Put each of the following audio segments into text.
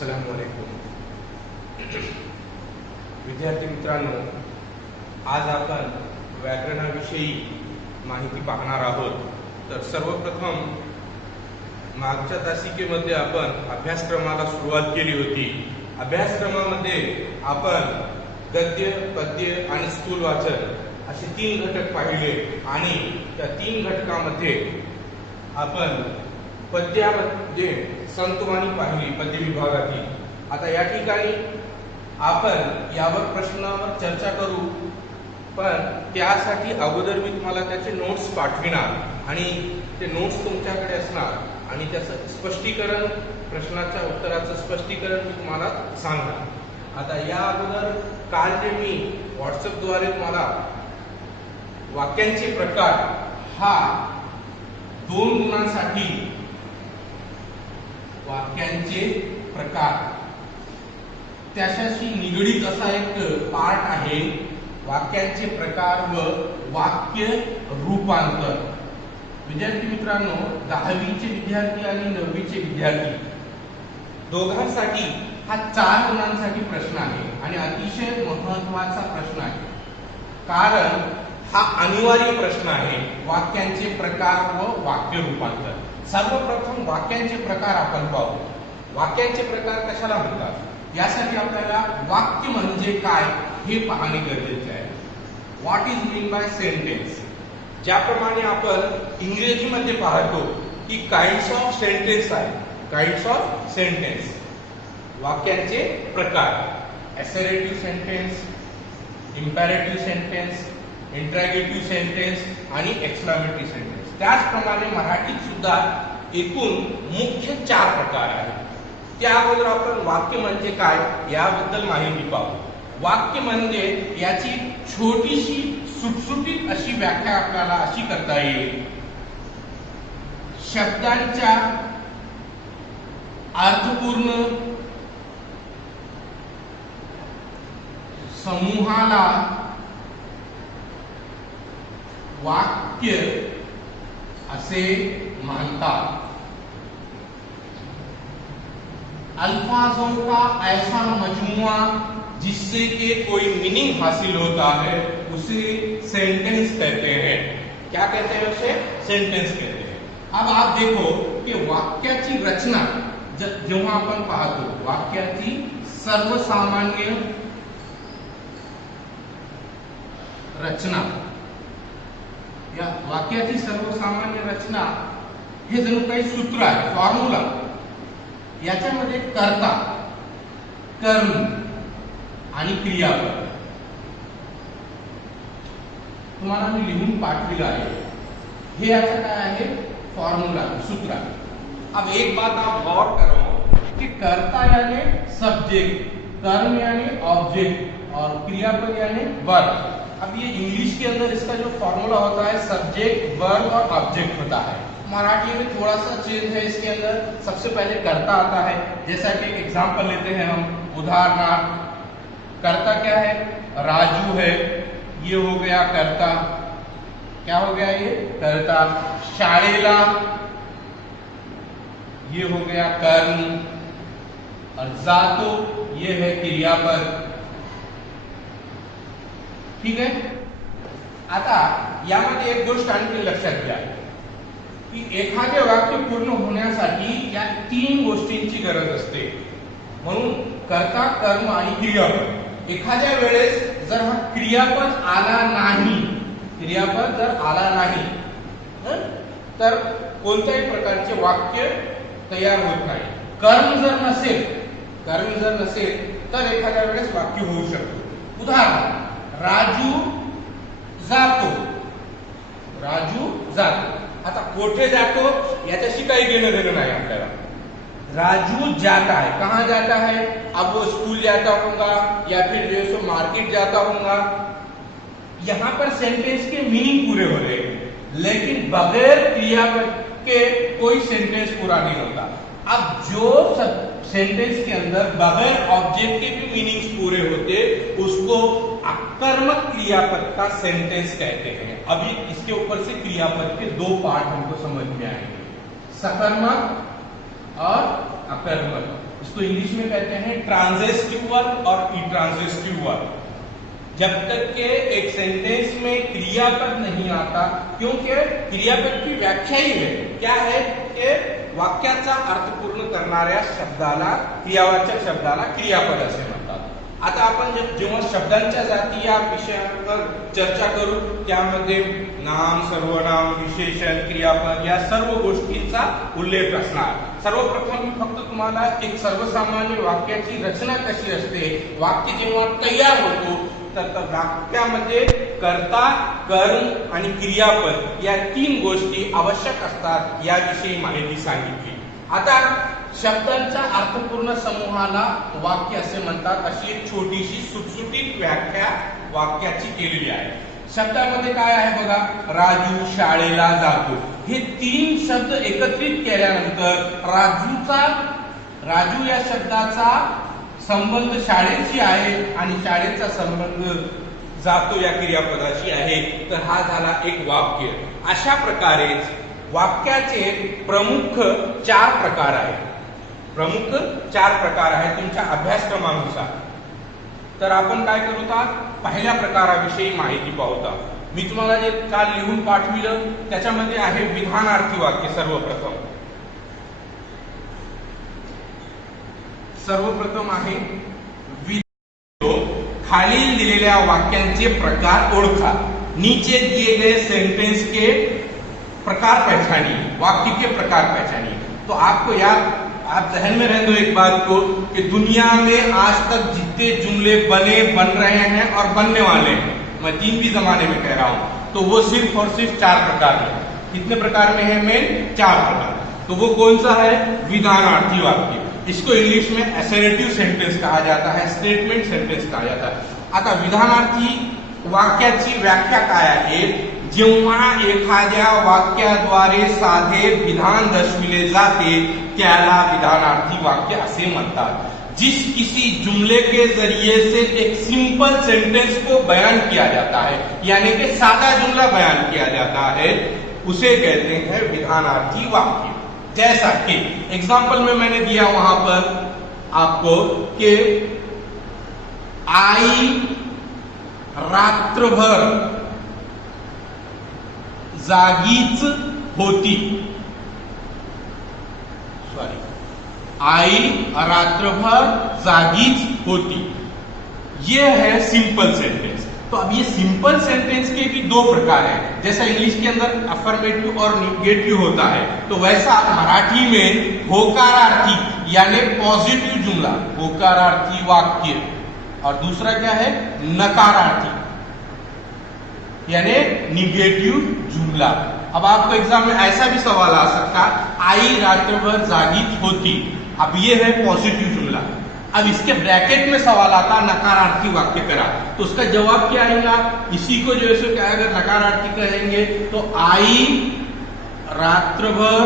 अस्सलामुअलैकुम. विद्यार्थी मित्रांनो, आज आपण व्याकरणाविषयी माहिती पाहणार आहोत. तर सर्वप्रथम मागच्या तासिकेमध्ये आपण अभ्यासक्रमाला सुरुवात केली होती. अभ्यासक्रमामध्ये आपण गद्य, पद्य आणि स्थूल वाचन असे 3 घटक पाहिले आणि त्या 3 घटकामध्ये आपण पद्यामध्ये संतवाणी पाहिली, पद्य विभागातील. आता या ठिकाणी आपण यावर प्रश्नावर चर्चा करू, पण त्यासाठी अगोदर मी तुम्हाला त्याचे नोट्स पाठविणार आणि ते नोट्स तुमच्याकडे असणार आणि त्याचं स्पष्टीकरण, प्रश्नाच्या उत्तराचं स्पष्टीकरण मी तुम्हाला सांगणार. आता या अगोदर काल जे मी व्हॉट्सअपद्वारे तुम्हाला वाक्यांचे प्रकार हा 2 गुणांसाठी वाक्यांचे प्रकार त्याच्याशी निगडीत असा एक पार्ट आहे, वाक्यांचे प्रकार व वाक्य रूपांतर. विद्यार्थी मित्रांनो, 10वीचे विद्यार्थी आणि 9वीचे विद्यार्थी दोघांसाठी हा 4 गुणांसाठी प्रश्न आहे आणि अतिशय महत्त्वाचा प्रश्न आहे, कारण हा अनिवार्य प्रश्न आहे. वाक्यांचे प्रकार व वाक्य रूपांतर. सर्वप्रथम वाक्यांचे प्रकार आपण पाहू. वाक्यांचे प्रकार कशाला म्हणतात यासाठी आपल्याला वाक्य म्हणजे काय हे पाहणे गरजेचे आहे. What is mean by sentence. ज्याप्रमाणे आपण इंग्रजीमध्ये पाहतो की काइंड्स ऑफ सेंटेन्स आहे, काइंड्स ऑफ सेंटेन्स, वाक्यांचे प्रकार, assertive sentence, imperative sentence, interrogative sentence आणि एक्सक्लेमेटरी सेंटेन्स. त्याचप्रमाणे मराठीत सुद्धा एकूण मुख्य 4 प्रकार आहेत. त्या अगोदर आपण वाक्य म्हणजे काय याबद्दल माहिती पाहू. वाक्य म्हणजे याची छोटीशी सुटसुटीत अशी व्याख्या आपल्याला अशी करता येईल: शब्दांच्या अर्थपूर्ण समूहाला वाक्य असे म्हणतात. अल्फाजों का ऐसा मजमुआ जिससे कि कोई मीनिंग हासिल होता है उसे सेंटेंस कहते हैं. क्या कहते हैं? उसे सेंटेंस कहते हैं. अब आप देखो कि वाक्याची रचना जेव्हा आपण पाहतो, वाक्याची सर्वसामान्य रचना, या वाक्याची सर्वसामान्य रचना हे जणू काही सूत्र आहे, फॉर्म्युला. याच्यामध्ये कर्ता, कर्म आणि क्रियापद तुम्हाला मी लिहून पाठविलं आहे. हे याचं काय आहे? फॉर्म्युला, सूत्र. अब एक बात आप गौर करो कि कर्ता यानी सब्जेक्ट, कर्म यानी ऑब्जेक्ट और क्रियापद यानी वर्ब. अब ये इंग्लिश के अंदर इसका जो फॉर्मूला होता है सब्जेक्ट, वर्ब और ऑब्जेक्ट होता है. मराठी में थोड़ा सा चेंज है इसके अंदर. सबसे पहले कर्ता आता है. जैसा कि एक एग्जांपल लेते हैं हम, उदाहरणार्थ कर्ता क्या है? राजू है, ये हो गया कर्ता. क्या हो गया? ये कर्ता. शाळेला, ये हो गया कर्म. और जातो, ये है क्रियापद. ठीक है. आता यामध्ये एक गोष्ट आणखी लक्षात घ्या की एखादे वाक्य पूर्ण होण्यासाठी या 3 गोष्टींची गरज असते. म्हणून कर्ता, कर्म आणि क्रियापद. एखाद्या वेळेस जर हा क्रियापद आला नाही, क्रियापद जर आला नाही तर कोणत्याही प्रकारचे वाक्य तयार होत नाही. कर्म जर नसेल, कर्म जर नसेल तर एखाद्या वेळेस वाक्य होऊ शकतो. उदाहरण, राजू जातो, राजू जातो. आता कोठे जातो याच्याशी काही घेणं देणं नाही आपल्याला. राजू जाता है, कहां जाता है? अब वो स्कूल जाता होगा या फिर जो सो मार्केट जाता होगा. यहां पर सेंटेंस के मीनिंग पूरे हो रहे हैं, लेकिन बगैर क्रियापद के कोई सेंटेंस पूरा नहीं होता. अब जो सेंटेंस के अंदर बगैर ऑब्जेक्ट के भी मीनिंग्स पूरे होते उसको अकर्मक क्रियापद का सेंटेंस कहते हैं. अभी इसके ऊपर से क्रियापद के 2 पार्ट हमको समझ में आएंगे, सकर्मक और अकर्मक, इसको इंग्लिश में कहते हैं ट्रांजिटिव वर्ब और इंट्रांजिटिव वर्ब। जब तक के एक सेंटेंस में क्रियापद नहीं आता, क्योंकि क्रियापद की व्याख्या ही है क्या है कि वाक्याचा अर्थ पूर्ण करणाऱ्या शब्दाला, क्रियावाचक शब्दाला क्रियापद असे म्हणतात। आता आपण जेव्हा शब्दांच्या जाती या विषयावर चर्चा करू त्यामध्ये नाम, सर्वनाम, विशेषण, क्रियापद या सर्व गोष्टींचा उल्लेख असणार। सर्वप्रथम मी फक्त तुम्हाला एक सर्वसामान्य वाक्याची रचना कशी असते, वाक्य जेव्हा तयार होतो तर वाक्यामध्ये कर्ता, कर्म आणि क्रियापद या तीन गोष्टी आवश्यक असतात याविषयी माहिती सांगितली। आता शब्दांच्या अर्थपूर्ण समूहाला वाक्य असे म्हणतात, अशी एक छोटीशी सुटसुटीत व्याख्या वाक्याची केलेली आहे। शब्दामध्ये काय आहे बघा, राजू शाळेला जातो, हे तीन शब्द एकत्रित केल्यानंतर राजू या शब्दाचा संबंध शाळेशी आहे आणि शाळेचा संबंध जातो या क्रियापदाशी आहे, तर हा झाला एक वाक्य। अशा प्रकारे वाक्याचे प्रमुख चार प्रकार आहेत, प्रमुख चार प्रकार आहेत तुमच्या अभ्यासक्रमानुसार। तर आपण काय करूता, पहिल्या प्रकाराविषयी माहिती पाहूता। मी तुम्हाला जे काल लिहून पाठविलं त्याच्यामध्ये आहे विधानार्थी वाक्य। सर्वप्रथम आहे खालील दिलेल्या वाक्यांचे प्रकार ओळखा, नीचे दिए गए सेंटेंस के प्रकार पहचानिए, वाक्य के प्रकार पहचानिए। तो आपको याद, आप जहन में रह दो एक बात को कि दुनिया में आज तक जितने जुमले बने, बन रहे हैं और बनने वाले हैं, मैं तीन भी जमाने में कह रहा हूं, तो वो सिर्फ और सिर्फ चार प्रकार में। कितने प्रकार में है मेन? चार प्रकार। तो वो कौन सा है? विधानार्थी वाक्य। इसको इंग्लिश में असर्टिव सेंटेंस कहा जाता है, स्टेटमेंट सेंटेंस कहा जाता है। आता विधानार्थी वाक्याची व्याख्या काय आहे? जेव्हा एखाद्या वाक्याद्वारे साधे विधान दर्शविले जाते त्याला विधानार्थी वाक्य असे म्हणतात। जिस किसी जुमले के जरिए से एक सिंपल सेंटेंस को बयान किया जाता है, यानी कि सादा जुमला बयान किया जाता है, उसे कहते हैं विधानार्थी वाक्य। जैसा कि एग्जाम्पल में मैंने दिया वहां पर आपको कि आई रात्रभर जागीच होती, आई रात्रभर जागीच होती, यह है सिंपल सेंटेंस। तो अब ये सिंपल सेंटेंस के भी दो प्रकार हैं। जैसा इंग्लिश के अंदर अफर्मेटिव और निगेटिव होता है, तो वैसा मराठी में होकारार्थी यानी पॉजिटिव जुमला, होकारार्थी वाक्य, और दूसरा क्या है? नकारार्थी यानी निगेटिव जुमला। अब आपको एग्जाम में ऐसा भी सवाल आ सकता, आई रात्रभर जागीच होती, अब ये है पॉजिटिव जुमला। अब इसके ब्रैकेट में सवाल आता नकारार्थी वाक्य करा, तो उसका जवाब क्या आएगा? इसी को जो है क्या अगर नकारार्थी कहेंगे तो आई रात्रभर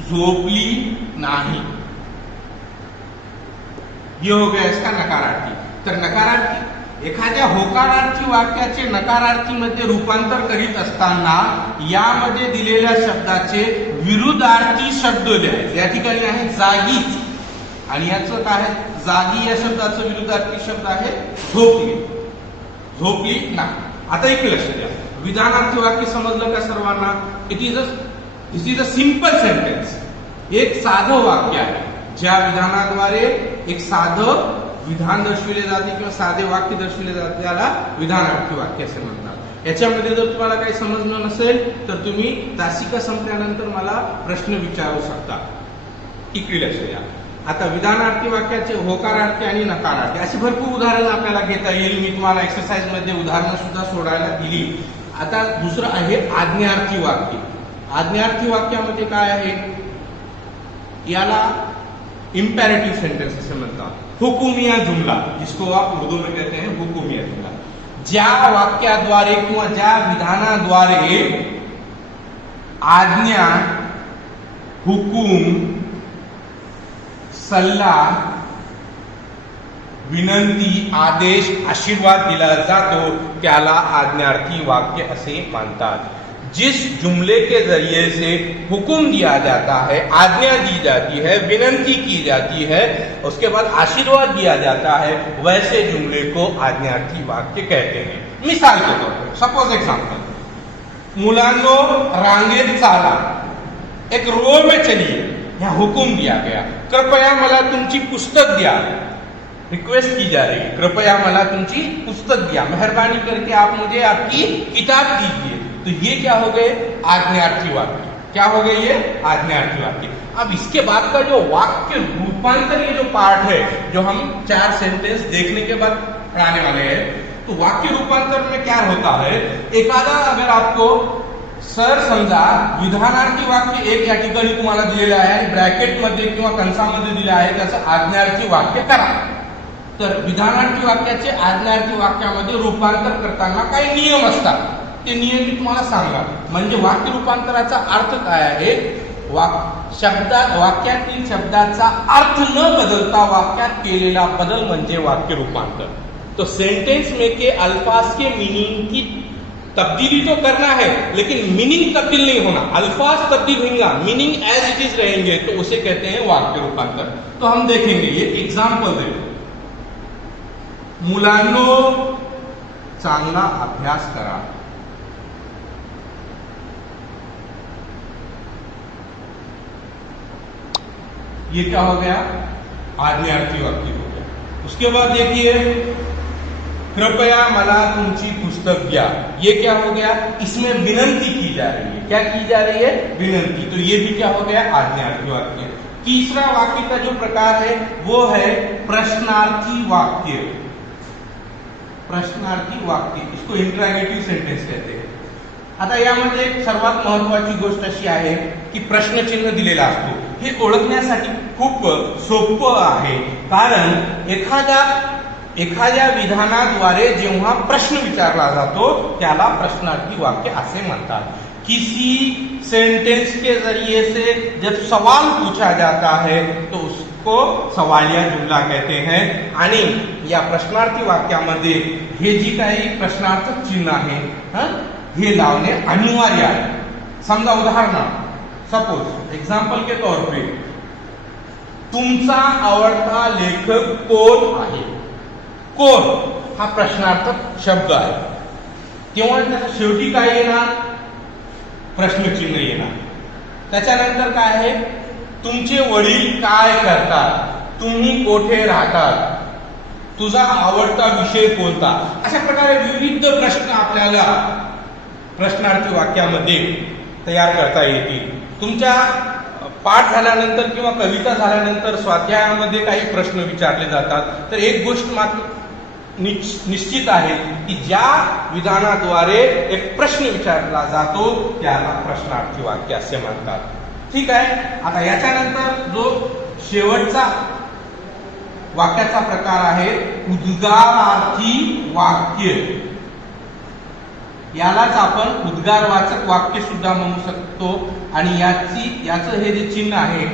झोपली नाही, ये हो गया इसका नकारार्थी। तर नकारार्थी एखाद्या होकारार्थी वाक्याचे नकारार्थी मध्ये रूपांतर करीत असताना यामध्ये दिलेल्या शब्दाचे विरुद्धार्थी शब्द लिहायचे। या ठिकाणी आहे जागीच, आणि याचं काय आहे? जागी या शब्दाचं विरुद्धार्थी शब्द आहे झोपली, झोपली नाही। आता एक लक्ष द्या, विधानार्थी वाक्य समजलं का सर्वांना? दिस इज अ सिंपल सेंटेन्स, एक साधं वाक्य आहे ज्या विधानाद्वारे एक साधं विधान दर्शविले जाते किंवा साधे वाक्य दर्शविले जाते, त्याला विधानार्थी वाक्य असे म्हणतात। याच्यामध्ये जर तुम्हाला काही समजलं नसेल तर तुम्ही तासिका संपल्यानंतर मला प्रश्न विचारू शकता। इकडे लक्ष द्या। आता विधानार्थी वाक्याचे होकारार्थी आणि नकारार्थी अशी भरपूर उदाहरणं आपल्याला घेता येईल। मी तुम्हाला एक्सरसाइज मध्ये उदाहरणं सुद्धा सोडायला दिली। आता दुसरं आहे आज्ञार्थी वाक्य। आज्ञार्थी वाक्यामध्ये काय आहे? याला इंपेरेटिव सेंटेंस असे म्हणतात, हुकुमिया जुमला, जिसको आप उर्दू में कहते हैं हुकुमिया जुमला। ज्या वाक्याद्वारे किंवा ज्या विधानाद्वारे आज्ञा, हुकूम, सल्ला, विनंती, आदेश, आशीर्वाद दिला जातो त्याला आज्ञार्थी वाक्य असे मानतात। जिस जुमले के जरिए से हुक्म दिया जाता है, आज्ञा दी जाती है, विनंती की जाती है, उसके बाद आशीर्वाद दिया जाता है, वैसे जुमले को आज्ञार्थी वाक्य कहते हैं। मिसाल के तौर पर सपोज एग्जाम्पल, मुलांनो रांगेत चाला, एक रो में चलिए, यहाँ हुक्म दिया गया, कृपया मला तुमची पुस्तक द्या, रिक्वेस्ट की जा रही है, कृपया मला तुमची पुस्तक दिया, मेहरबानी करके आप मुझे आपकी किताब दीजिए। तो ये क्या हो गए? आज्ञार्थी वाक्य। क्या हो गए ये? आज्ञार्थी वाक्य। अब इसके बाद का जो वाक्य रूपांतर, ये जो पार्ट है जो हम 4 सेंटेंस देखने के बाद पढ़ाने वाले हैं, तो वाक्य रूपांतर में क्या होता है, एखादा अगर आपको सर समजा विधानार्थी वाक्य एक या ठिकाणी तुम्हाला दिलेलं आहे आणि ब्रॅकेटमध्ये किंवा कंसामध्ये दिलं आहे, त्याचं आज्ञार्थी वाक्य करा, तर विधानार्थी वाक्याचे आज्ञार्थी वाक्यामध्ये रूपांतर करताना काही नियम असतात, ते नियम मी तुम्हाला सांगा। म्हणजे वाक्य रूपांतराचा अर्थ काय आहे? वाक्यातील शब्दाचा अर्थ न बदलता वाक्यात केलेला बदल म्हणजे वाक्य रूपांतर। तो सेंटेंस में के अल्फाज के मीनिंग की तब्दीली तो करना है, लेकिन मीनिंग तब्दील नहीं होना, अल्फाज तब्दील होगा, मीनिंग एज इट इज रहेंगे, तो उसे कहते हैं वाक्य रूपांतर। तो हम देखेंगे, ये एग्जाम्पल देखो, मुलांनो चांगला अभ्यास करा, ये क्या हो गया? आज्ञार्थी वाक्य हो गया। उसके बाद देखिए, कृपया मला तुमची पुस्तक द्या, ये क्या हो गया? इसमें विनंती की जा रही है। क्या की जा रही है? विनंती। तो ये भी क्या हो गया? आज्ञार्थी वाक्य। तीसरा वाक्य का जो प्रकार है वो है प्रश्नार्थी वाक्य। प्रश्नार्थी वाक्य, इसको इंट्रॅगेटिव्ह सेंटेन्स कहते हैं। आता यामध्ये एक सर्वात महत्वाची गोष्ट अशी आहे की प्रश्नचिन्ह दिलेला असतो, हे ओळखण्यासाठी खूप सोपं आहे, कारण एखाद्या विधानाद्वारे जेव्हा प्रश्न विचारला जातो त्याला प्रश्नार्थी वाक्य असे म्हणतात। किसी सेंटेंस के जरिए से जब सवाल पूछा जाता है तो उसको सवालिया जुमला कहते हैं, आणि या प्रश्नार्थी वाक्यामध्ये हे जी काही प्रश्नार्थक चिन्ह आहे हे लावणे अनिवार्य आहे। समजा उदाहरणार्थ, सपोज एग्जाम्पल के तौर पे, तुमचा आवडता लेखक कोण आहे? कोण हा प्रश्नार्थक शब्द आहे, तेव्हा त्याच्या शेवटी काय येणार? प्रश्नचिन्ह येणार। त्याच्यानंतर काय आहे? तुमचे वडील काय करतात? तुम्ही कोठे राहतात? तुझा आवडता विषय कोणता? अशा प्रकारे विविध प्रश्न आपल्याला प्रश्नार्थी वाक्यामध्ये तयार करता येतील। तुमच्या पाठ झाल्यानंतर किंवा कविता झाल्यानंतर स्वाध्यायामध्ये काही प्रश्न विचारले जातात, तर एक गोष्ट मात्र निश्चित आहे की ज्या विधानाद्वारे एक प्रश्न विचारला जातो त्याला प्रश्नार्थी वाक्य असे म्हणतात। ठीक आहे, आता याच्यानंतर जो शेवटचा वाक्याचा प्रकार आहे उद्गारार्थी वाक्य। यालाच आपण उद्गारवाचक वाक्य सुद्धा म्हणू शकतो, आणि याचं हे जे चिन्ह आहे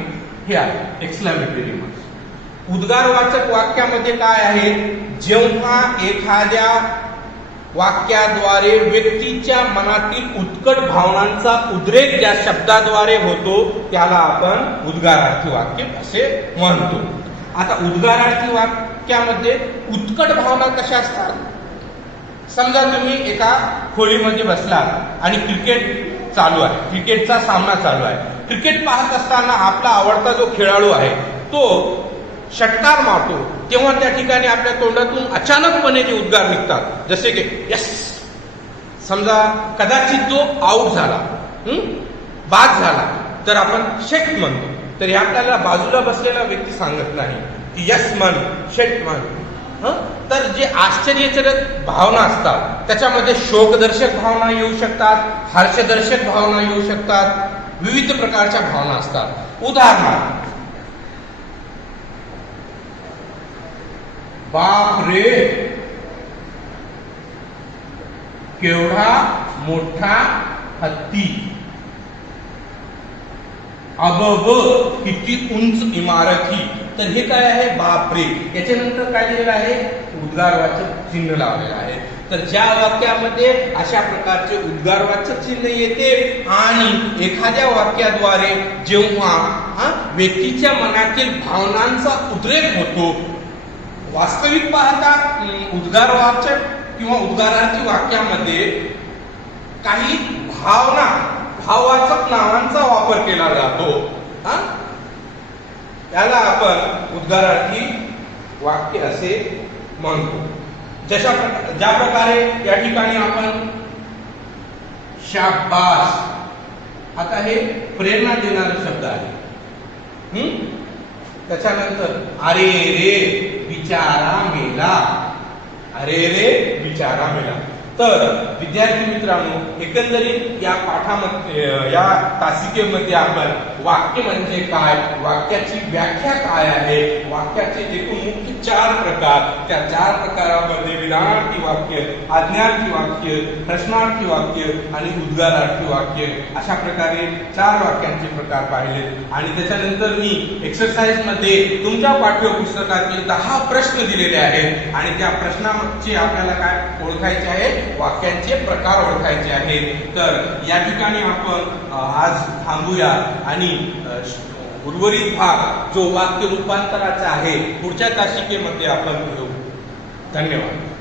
हे आहे एक्सक्लेमेटरी मार्क। उद्गारवाचक वाक्यामध्ये काय आहे? जेव्हा एखाद्या वाक्याद्वारे व्यक्तीच्या मनातील उत्कट भावनांचा उद्रेक ज्या शब्दाद्वारे होतो त्याला आपण उद्गारार्थी वाक्य असे म्हणतो। आता उद्गारार्थी वाक्यामध्ये उत्कट भावना कशा असतात? समजा तुम्ही एका खोलीमध्ये बसलात आणि क्रिकेट चालू आहे, क्रिकेटचा सामना चालू आहे, क्रिकेट पाहत असताना आपला आवडता जो खेळाडू आहे तो षटकार मारतो, तेव्हा त्या ठिकाणी आपल्या तोंडातून अचानकपणे जे उद्गार निघतात, जसे की यस, समजा कदाचित तो आउट झाला, बाद झाला, तर आपण षट म्हणतो, तर हे आपल्याला बाजूला बसलेला व्यक्ती सांगत नाही की यस म्हण, षट म्हण। तर जे आश्चर्यचरक भावना असतात त्याच्यामध्ये शोकदर्शक भावना येऊ शकतात, हर्षदर्शक भावना येऊ शकतात, विविध प्रकारच्या भावना असतात। उदाहरणार्थ, बाप रे, केवढा मोठा हत्ती, अबब, किती उंच इमारती, तर हे काय आहे, बापरे. याच्यानंतर काय दिलेलं आहे, उद्गारवाचक चिन्ह लावलेलं आहे. तर ज्या वाक्यामध्ये अशा प्रकारचे उद्गारवाचक चिन्ह येते आणि एखाद्या वाक्याद्वारे जेव्हा व्यक्तीच्या मनातील भावनांचा उद्रेक होतो, वास्तविक पाहता उद्गारवाचक किंवा उद्गारार्थी वाक्यामध्ये काही भाववाचक नावांचा वापर केला जातो. त्याला आपण उद्गारार्थी वाक्य असे म्हणतो. ज्या प्रकारे या ठिकाणी आपण शाबास, आता हे प्रेरणा देणारे शब्द आहे. त्याच्यानंतर अरे रे बिचारा मेला, अरे रे बिचारा मेला. तर विद्यार्थी मित्रांनो, एकंदरीत या पाठामध्ये, या तासिकेमध्ये आपण वाक्य म्हणजे काय, वाक्याची व्याख्या काय आहे, वाक्याचे एकूण मुख्य 4 प्रकार, त्या 4 प्रकारामध्ये विधानार्थी वाक्य, आज्ञार्थी वाक्य, प्रश्नार्थी वाक्य आणि उद्गारार्थी वाक्य, अशा प्रकारे 4 वाक्यांचे प्रकार पाहिले. आणि त्याच्यानंतर मी एक्सरसाइज मध्ये तुमच्या पाठ्यपुस्तकातील 10 प्रश्न दिलेले आहेत आणि त्या प्रश्नाचे आपल्याला काय ओळखायचे आहे, वाक्यांचे प्रकार ओळखायचे आहेत. तर या ठिकाणी आपण आज थांबूया आणि उर्वरित भाग जो वाक्य रूपांतराचा आहे पुढच्या तासिकेमध्ये आपण घेऊ. धन्यवाद.